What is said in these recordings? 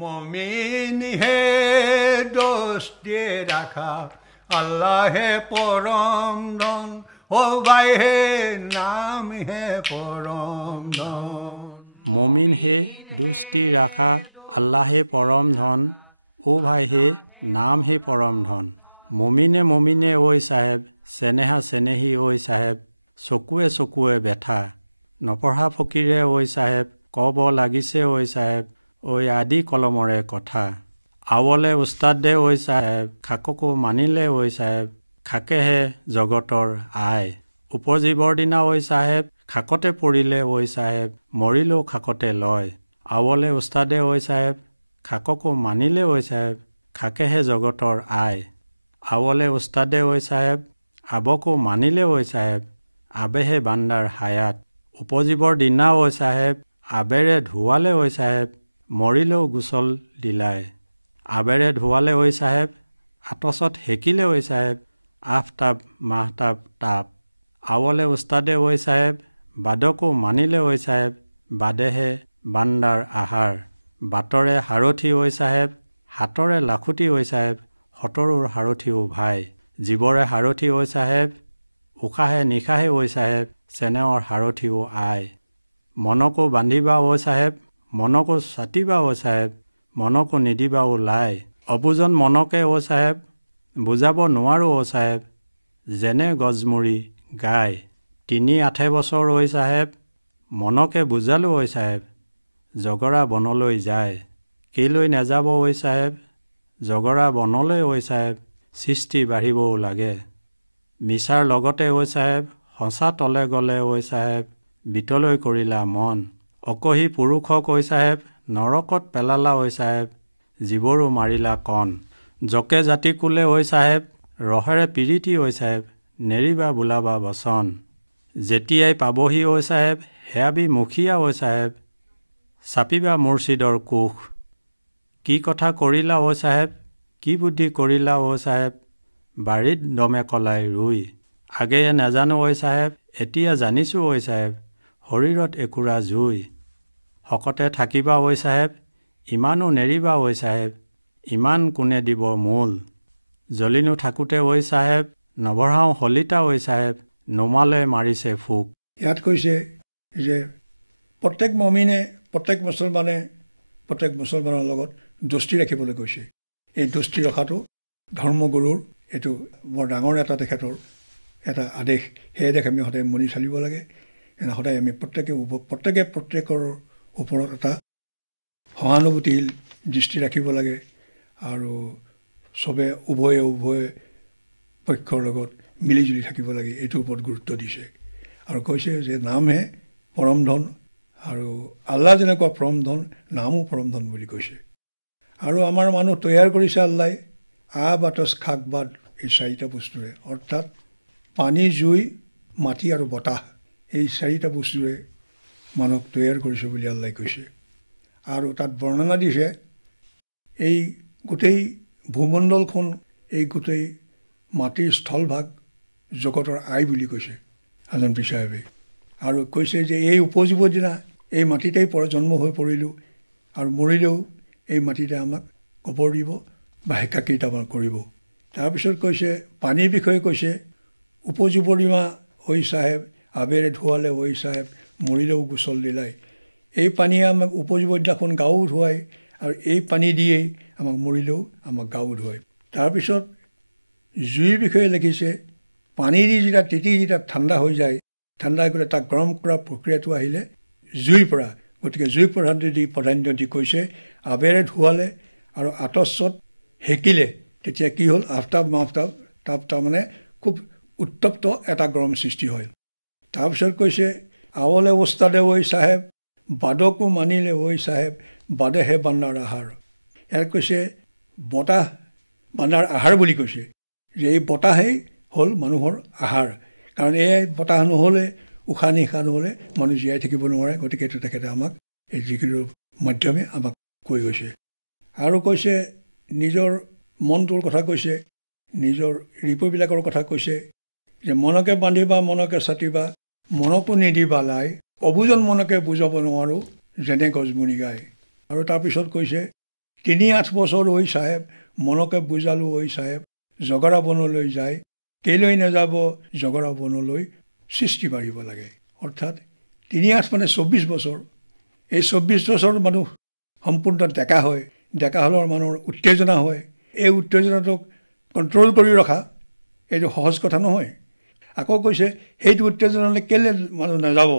মমিন হে দোস্তি রাখা আল্লাহ হে পরম ধন ও ভাই হে নাম হে পরম ধন মমিন হে দুষ্টি রাখা আল্লাহ হে পরম ধন ও ভাই হে নাম হে পরম ধন মমিনে মমিনে ঐ চাহেব চেনেহা চেনেহী ঐ চাহেব চকুৱে চকুৱে বেঠা নপঢ়া ফকীৰে ঐ চাহেব কব লাগিছে ঐ চাহেব ঐ আদি কলমৰে কথা আৱলে উস্তাদে ঐ চাহেব খাককো মানিলে ঐ চাহেব খাকেহে জগতৰ আই উপজীৱৰ দিনা ঐ চাহেব খাকতে পৰিলে ঐ চাহেব মৰিলেও খাকতে লয় আৱলে উস্তাদে ঐ চাহেব খাককো মানিলে ঐ চাহেব খাকেহে জগতৰ আই আৱলে উস্তাদে ঐ চাহেব আবকো মানিলে ঐ চাহেব আবেহে বান্দাৰ হায়াত উপজীৱৰ দিনা ঐ চাহেব আবেৰে ধুৱালে ঐ চাহেব মৰিলেও গোচল দিলাই আবেৰে ধুৱালে ঐ চাহেব আতচত হেকিলে ঐ চাহেব আফতাব মাহতাব তাপ আৱলে উস্তাদে ঐ চাহেব বাদকো মানিলে ঐ চাহেব বাদেহে বান্দাৰ আহাৰ বাটৰে সাৰথি ঐ চাহেব হাতৰে লাখুটি ঐ চাহেব সতৰুৰ সাৰথিও ভাই জীৱৰে সাৰথি ঐ চাহেব উশাহে নিশাহে ঐ চাহেব চেনেহৰ সাৰথিও আই মনকো বান্ধিবা ঐ চাহেব মনকো ছাতিবা ঐ চাহেব মনকো নিদিবা ওলাই অবুজন মনকে ঐ চাহেব বুজাব নোৱাৰো ঐ চাহেব যেনে গজমুৰি গাই ৩-৮ বছৰ ঐ চাহেব মনকে বুজালো ঐ চাহেব জগৰা বনলৈ যায় কেলৈ নেযাব ঐ চাহেব জগৰা বনলৈ ঐ চাহেব সৃষ্টি বাঢ়িবও লাগে মিছাৰ লগতে ঐ চাহেব সঁচা তলে গলে ঐ চাহেব বিতলৈ কৰিলা মন অকহি পুৰুষক ঐ চাহেব নৰকত পেলালা ঐ চাহেব জীৱৰো মাৰিলা কণ জকে জাতি কোলে ঐ চাহেব ৰহেৰে পিৰিতি ঐ চাহেব নেৰিবা বোলাবা বচন যেতিয়াই পাবহি ঐ চাহেব হেয়াবি মুখীয়া ঐ চাহেব চাপিবা মুৰ্ছিদৰ কোষ কি কথা কৰিলা ঐ চাহেব কি বুদ্ধি কৰিলা ঐ চাহেব বাৰীত দমে কলাই ৰুই আগেয়ে নাজানো ঐ চাহেব এতিয়া জানিছো ঐ চাহেব শৰীৰত একুৰা জুই শকতে থাকিবা ঐ চাহেব ইমানো নেৰিবা ঐ চাহেব ইমান কোনে দিব মূল জ্বলিনো থাকোঁতে ঐ চাহেব নবঢ়াওঁ হলিতা ঐ চাহেব নোমালে মাৰিছে ফুক ইয়াত কৈছে যে প্ৰত্যেক মমিনে প্ৰত্যেক মুছলমানৰ লগত দোস্তি ৰাখিবলৈ কৈছে এই দোস্তি ৰখাটো ধৰ্মগুৰুৰ এইটো বৰ ডাঙৰ এটা তেখেতৰ এটা আদেশ সেই আদেশ আমি সদায় মনি চলিব লাগে সদায় আমি প্ৰত্যেকৰ ওপৰত এটা সহানুভূতিশীল দৃষ্টি ৰাখিব লাগে আৰু চবে উভয়ে পক্ষৰ লগত মিলিজুলি থাকিব লাগে এইটোৰ ওপৰত গুৰুত্ব দিছে আৰু কৈছে যে নামহে পৰম ধন আৰু আল্লাহ যেনেকুৱা পৰম ধন নামো পৰম ধন বুলি কৈছে আৰু আমাৰ মানুহ তৈয়াৰ কৰিছে আল্লাই বাতচ খাক বাদ এই 4টা বস্তুৰে অৰ্থাৎ পানী জুই মাটি আৰু বতাহ এই 4টা বস্তুৰে মানুহক তৈয়াৰ কৰিছে বুলি আল্লাই কৈছে আৰু তাত বৰ্ণনা দিছে এই গোটেই ভূমণ্ডলখন এই গোটেই মাটিৰ স্থলভাগ জগতৰ আই বুলি কৈছে আজমপি চাহেবে আৰু কৈছে যে এই উপজীৱৰ দিনা এই মাটিতেই জন্ম হৈ পৰিলোঁ আৰু মৰিলেও এই মাটিতে আমাক কবৰ দিব বা হেকাকৃত আমাক কৰিব তাৰপিছত কৈছে পানীৰ বিষয়ে কৈছে উপজীৱনীমা ঐ চাহেব আবেৰে ধুৱালে ঐ চাহেব মৰিলেও গোচল দিলাই এই পানীয়ে আমাক উপজীৱৰ দিনাখন গাও ধুৱায় আৰু এই পানী দিয়েই আমাক মৰিলেও আমাক গাও ধুৱায় তাৰপিছত জুইৰ বিষয়ে লিখিছে পানী দি যেতিয়া ঠাণ্ডা হৈ যায় ঠাণ্ডা হৈ গ'লে তাক গৰম কৰা প্ৰক্ৰিয়াটো আহিলে জুইৰ পৰা গতিকে জুই প্ৰাধান্য দি কৈছে আবেৰে ধুৱালে আৰু আতচত হেকিলে তেতিয়া কি হ'ল আফতাব মাফতাব তাপ তাৰমানে খুব উত্তপ্ত এটা গৰম সৃষ্টি হয় তাৰপিছত কৈছে আৱলে উস্তাদে ঐ চাহেব বাদকো মানিলে ঐ চাহেব বাদেহে বান্দাৰ আহাৰ ইয়াত কৈছে বতাহ বান্দাৰ আহাৰ বুলি কৈছে যে এই বতাহেই হ'ল মানুহৰ আহাৰ কাৰণ এই বতাহ নহ'লে উশাহ নিশাহ নহ'লে মানুহ জীয়াই থাকিব নোৱাৰে গতিকে এইটো তেখেতে আমাক এই যিকোনো মাধ্যমে আমাক কৈ গৈছে আৰু কৈছে নিজৰ মনটোৰ কথা কৈছে নিজৰ ৰিপুবিলাকৰ কথা কৈছে যে মনকে বান্ধিবা মনকে ছাতিবা মনকো নিদিবা লাই অবুজন মনকে বুজাব নোৱাৰো যেনে গজমুৰি গায় আৰু তাৰপিছত কৈছে ৩-৮ বছৰ ঐ চাহেব মনকে বুজালো ঐ চাহেব জগৰা বনলৈ যায় কেলৈ নাযাব জগৰা বনলৈ সৃষ্টি বাঢ়িব লাগে অৰ্থাৎ ৩-৮ মানে ২৪ বছৰ এই ২৪ বছৰ মানুহ সম্পূৰ্ণ ডেকা হয় ডেকা হ'লৰ মানুহৰ উত্তেজনা হয় এই উত্তেজনাটোক কণ্ট্ৰল কৰি ৰখা এইটো সহজ কথা নহয় আকৌ কৈছে সেইটো উত্তেজনালৈ কেলৈ মানুহ নাযাব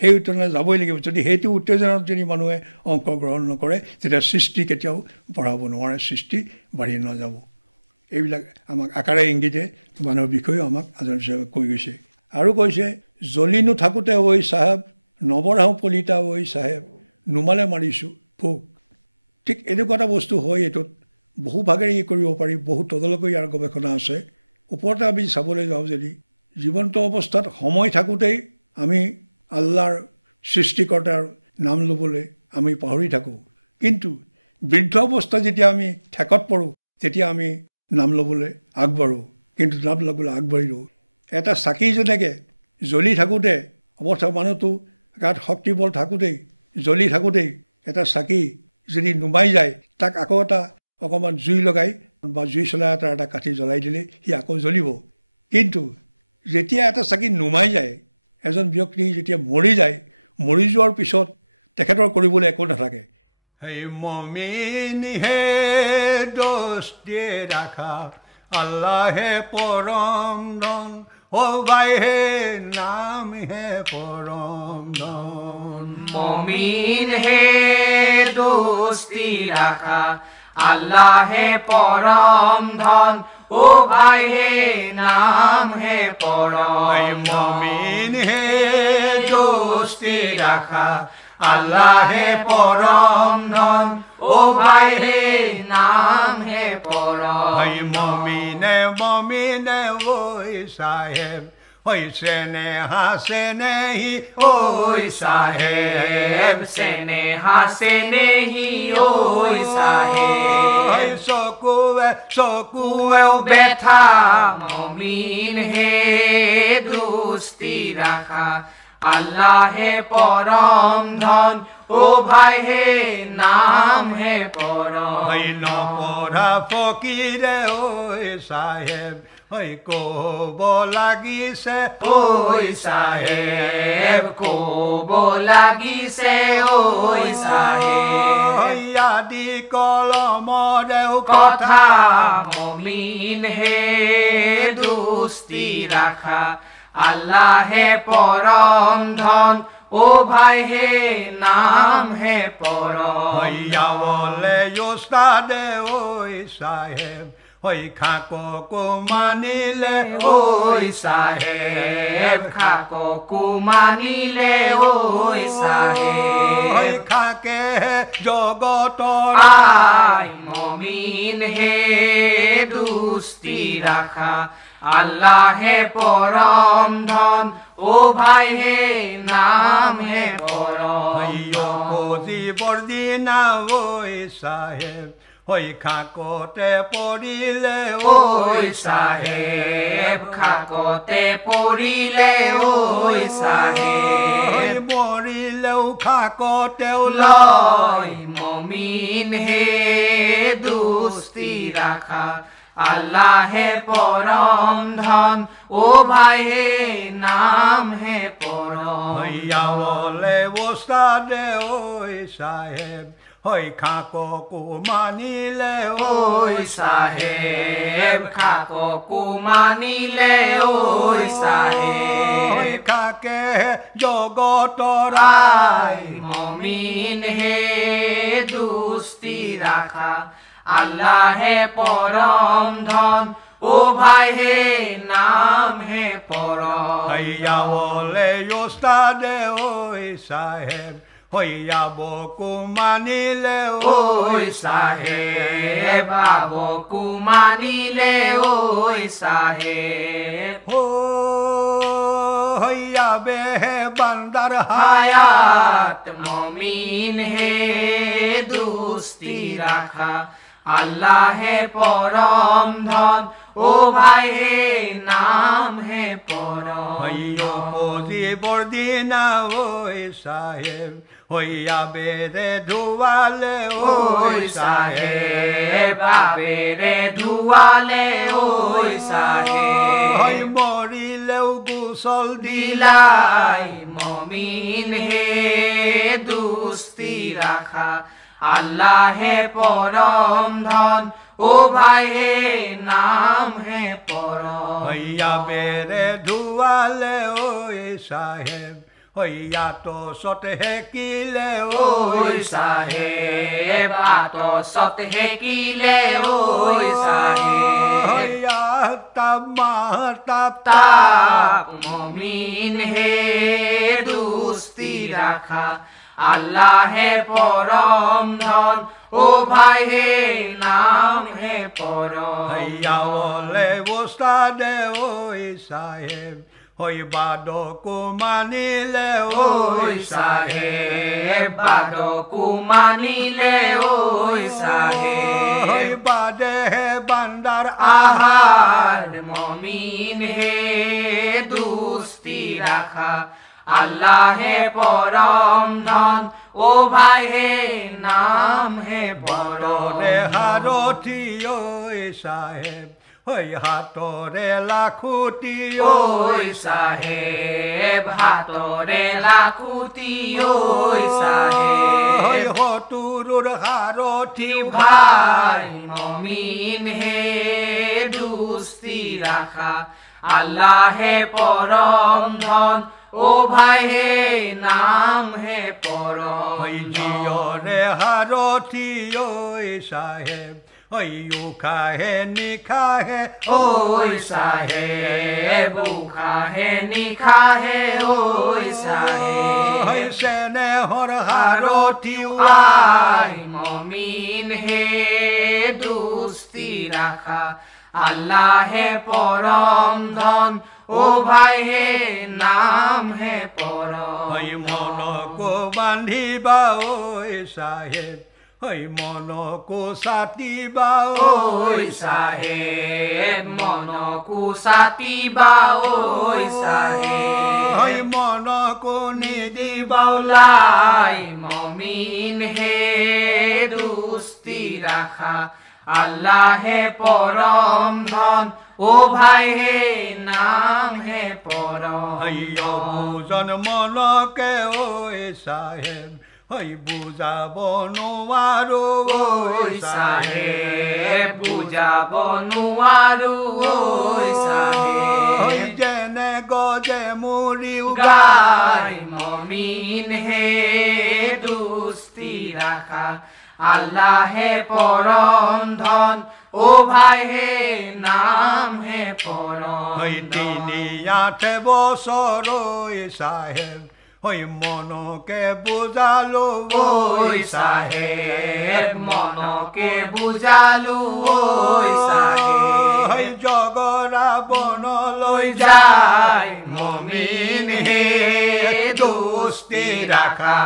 সেই উত্তেজনা যাবই লাগিব যদি সেইটো উত্তেজনাত যদি মানুহে অংশগ্ৰহণ নকৰে তেতিয়া সৃষ্টি কেতিয়াও বঢ়াব নোৱাৰে সৃষ্টি বাঢ়ি নাযাব এইবিলাক আমাক আকাৰে ইংগিতে মানুহৰ বিষয়েও আমাক আজন হিচাপে কৈ গৈছে আৰু কৈছে জ্বলি নুথাকোঁতে ঐ চাহেব নবঢ়াওঁ পলিতা ঐ চাহেব নুমালে মাৰিছোঁ ফুক ঠিক এনেকুৱা এটা বস্তু হয় এইটোত বহু ভাগেৰে কৰিব পাৰি বহু তদলৈকে ইয়াৰ গৱেষণা আছে ওপৰতে আমি চাবলৈ যাওঁ যদি জীৱন্ত অৱস্থাত সময় থাকোঁতেই আমি আল্লাহৰ সৃষ্টিকৰ্তাৰ নাম ল'বলৈ আমি পাহৰি থাকোঁ কিন্তু বৃদ্ধ অৱস্থা যেতিয়া আমি ঠেকত পৰোঁ তেতিয়া আমি নাম ল'বলৈ আগবাঢ়োঁ কিন্তু নাম ল'বলৈ আগবাঢ়িলোঁ এটা চাকি যেনেকৈ জ্বলি থাকোঁতে অৱস্থা মানুহটো গাত শক্তি বল থাকোঁতেই জ্বলি থাকোঁতেই এটা চাকি যদি নুমাই যায় তাক আকৌ এটা অকণমান জুই লগাই বা জুই চলাই এটা কাঠি জ্বলাই দিলে সি আকৌ জ্বলিব কিন্তু যেতিয়া এটা চাকি নুমাই যায় এজন ব্যক্তি যেতিয়া মৰি যায় মৰি যোৱাৰ পিছত তেখেতৰ কৰিবলৈ একো নাথাকে হে মমিন হে দোস্তি রাখা আল্লাহ হে পরম ধন ও ভাই হে নাম হে পরম ধন মমিন হে দোস্তি রাখা আল্লাহ হে পরম ধন ও ভাই হে নাম হে পরম মমিন হে দোস্তি রাখা আল্লাহ হে পরম ধন ও ভাই হে নাম হে পরম মমিনে মমিনে ওই সাহেব ওই সেনেহা সেনেহি ওই সাহেব সেনেহা সেনেহি ওই সাহেব চকুৱে চকুৱেও ব্যথা মমিন হে দোস্তি ৰাখা আল্লাহ হে পৰম ধন ও ভাই হে নাম হে পৰম নপঢ়া ফকীৰে ঐ চাহেব ঐ ক'ব লাগিছে ওই সাহেব কব লাগিছে ওই সাহেব আদি কলমৰেও কথা মমিন হে দোস্তি রাখা আল্লাহ হে পরম ধন ও ভাই হে নাম হে পরম বলে ওস্তাদে ওই সাহেব ওই খাকো মানিলে ওই সাহেব খাকো কুমানিলে ওই সাহেব খাকে জগতৰ আই মমিন হে দোস্তি ৰাখা আল্লাহ হে পৰম ধন ও ভাই হে নাম হে পৰম জীবৰ দিনা ওই সাহেব ওই খাকতে পৰিলে ওই সাহেব খাকতে পৰিলে ওই সাহেব মৰিলেও খাকতেও লয় মমিন হে দোস্তি রাখা আল্লাহ হে পরম ধন ও ভাই হে নাম হে পরম বলে ওস্তাদে ওই সাহেব ওই খাকো মানিলে ওই সাহেব খাকো কুমানিলে ওই সাহেব খাকে জগতৰ আই মমিন হে দোস্তি রাখা আল্লাহ হে পরম ধন ও ভাই হে নাম হে পরম বলে ওস্তাদে ওই সাহেব বকু মানিলে ওই সাহেব বকু মানিলে ওই সাহেব বে বান্দার হায়াত মমিন হে দোস্তি রাখা আল্লাহ হে পরম ধন ও ভাই হে নাম হে পরম জীবৰ দিনা ওই সাহেব হইয়া বেরে ধুয়ালে ওই সাহেব আবেরে ধুয়ালে ওই সাহেব হই মরিলেও গোসল দিলাই মমিন হে দুস্তি রাখা আল্লাহ হে পরম ধন ও ভাই হে নাম হে পরম হইয়া বেরে ধুয়ালে ওই সাহেব হইয়া তো সত হেকিলে ওই সাহেব আতো সত হেকিলে ওই সাহেব হইয়া তাপ মাতাপ তাপ মমিন হে দুস্তি রাখা আল্লাহ হে পরম ধন ও ভাই হে নাম হে পরম হইয়া ওলে ওস্তাদে ওই সাহেব হই বাদকু মানিলে ওই সাহেব বাদকু মানিলে ওই সাহেব হই বাদে বান্দার আহার মমিন হে দুস্তি রাখা আল্লাহ হে পরম ধন ও ভাই হে নাম হে পরম রে হারথি ওই সাহেব হই হাতরে লাখুটি ওই সাহেব হাতরে লাখুতি ওই সাহেব হই হতুরুর হারথি ভাই মমিন হে দুস্তি রাখা আল্লাহ হে পরম ধন ও ভাই হে নাম হে পরম হই জিয়রে হারথি ওই সাহেব হই উখা হে নিখা হে ওই সাহেব উখা হে নিখা হে ওই সাহেব হই সেনে হর হারথি আই মমিন হে দুস্তি রাখা আল্লাহ হে পরম ধন ও ভাই হে নাম হে পরম হই মনকো বান্ধিবা ওই সাহেব হই মনকো সাতিবা ওই সাহেব মনকু সাতিবা ওই সাহেব হই মনকো নিদিবা বাউলাই মমিন হে দুস্তি রাখা আল্লাহ হে পরম ধন ও ভাই হে নাম হে পরম হই বুজন মনকে ওই সাহেব হই বুঝাব নোয়ারো ওই সাহেব বুঝাব নোয়ারো ওই সাহেব হই জেনে গজে মুড়িও গাই মমিন হে দুস্তি রাখা আল্লাহ হে পরম ধন ও ভাই হে নাম হে পরম হই 8 বছর ওই সাহেব হই মনকে বুঝালো ওই সাহেব মনকে বুঝালু ওই সাহেব হই জগরা বন লই যাই মমিন হে দুস্তি রাখা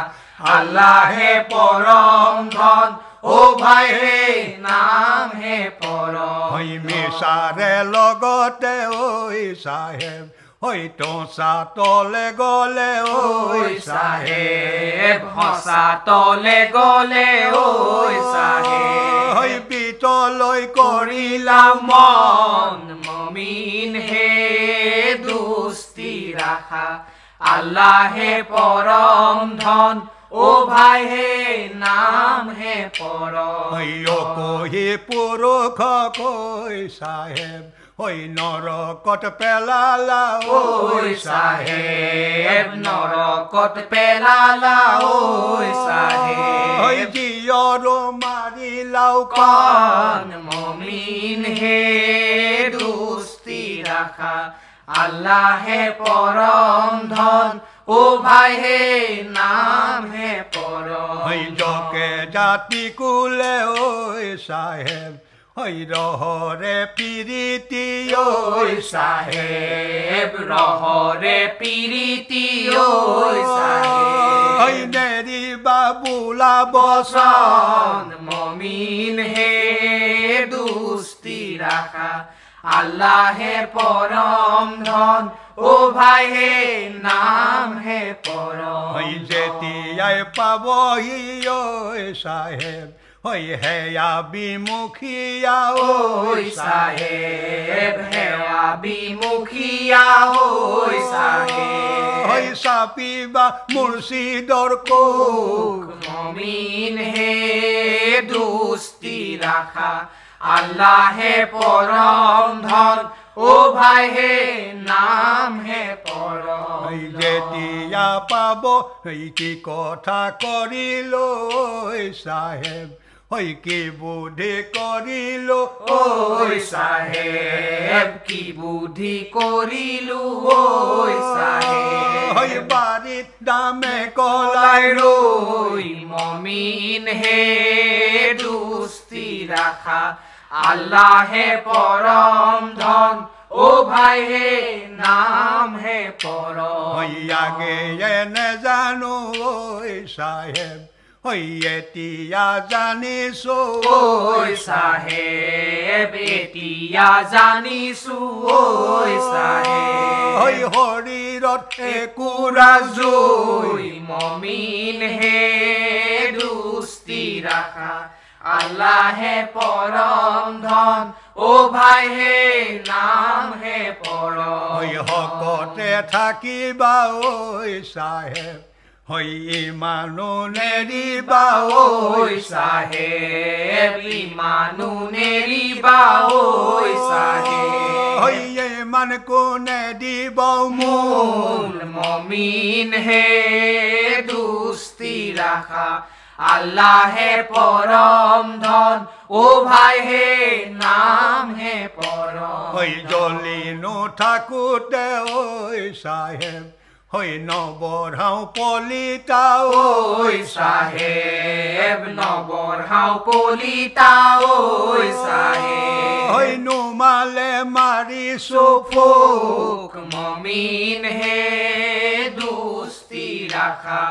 আল্লাহ হে পরম ধন ও ভাই হে নাম হে পরম হই মিশারে লগতে ওই সাহেব হই তোসা তলে গলে ওই সাহেব হসা তলে গলে ওই সাহেব হই পিতলৈ করিলা মন মমিন হে দুস্তি রাখা আল্লাহ হে পরম ধন ও ভাই হে নাম হে পরম হই কহি পুরুষ কই সাহেব হই নরকত পেলালা ওই সাহেব নরকত পেলালা ওই সাহেব হই জিয়র মারিলাও কন মমিন হে দুস্তি রাখা আল্লাহ হে পরম ধন ও ভাই হে নাম হে পরম হই জকে জাতি কুলে ওই সাহেব হই রহরে পিরিতি ওই সাহেব রহরে পিরিতি ওই সাহেব হই নেরি বাবুলা বসন মমিন হে দুস্তি রাখা আল্লাহ হে পরম ধন ও ও ভাই হে নাম হে পৰম যেতিয়াই পাবহি ঐ চাহেব হেয়া বিমুখীয়া ঐ চাহেব হেয়া বিমুখীয়া ঐ চাহেব চাপিবা মুৰ্শিদৰ কোখ মমিন হে দুস্তি ৰাখা আল্লাহ হে পৰম ধন ও ভাই হে নাম হে পৰম যেতিয়া পাব কি কথা কৰিলো চাহেব কি বুদ্ধি কৰিলো ঐ চাহেব কি বুদ্ধি কৰিলো ঐ চাহেব বাৰীত দামে কলাই ৰৈ মমিন হে দুস্তি ৰাখা আল্লাহ হে পৰম ধন ও ভাই হে নাম হে পৰম আগে নেজানো চাহেব এতিয়া জানিছো ঐ চাহেব এতিয়া জানিছো ঐ চাহেব শৰীৰত একো ৰাজুই মমিন হে দুস্তি ৰাখা আল্লাহ হে পৰম ধন ও ভাই হে নাম হে পৰম হকতে থাকিবা ঐ চাহেব ইমানো নেৰিবা ঐ চাহেব ইমানো নেৰিবা ঐ চাহেব ইমান কোনে দিব মূল মমিন হে দুস্তি ৰাখা আল্লাহ হে পৰম ধন ও ভাই হে নাম হে পৰম জ্বলি নুথাকোতে ঐ চাহেব নবঢ়াও পলিতা ঐ চাহেব নবঢ়াও পলিতা ঐ চাহেব নুমালে মাৰিছো ফোক মমিন হে দুস্তি ৰাখা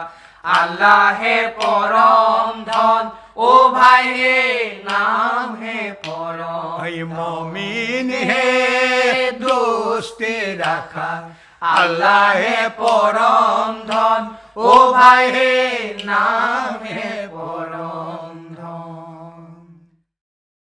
আল্লাহ হে পৰম ধন ও ভাই হে নাম হে পৰম মমিন হে দুস্তি ৰাখা আল্লাহ হে পৰম ধন ও ভাই হে নাম হে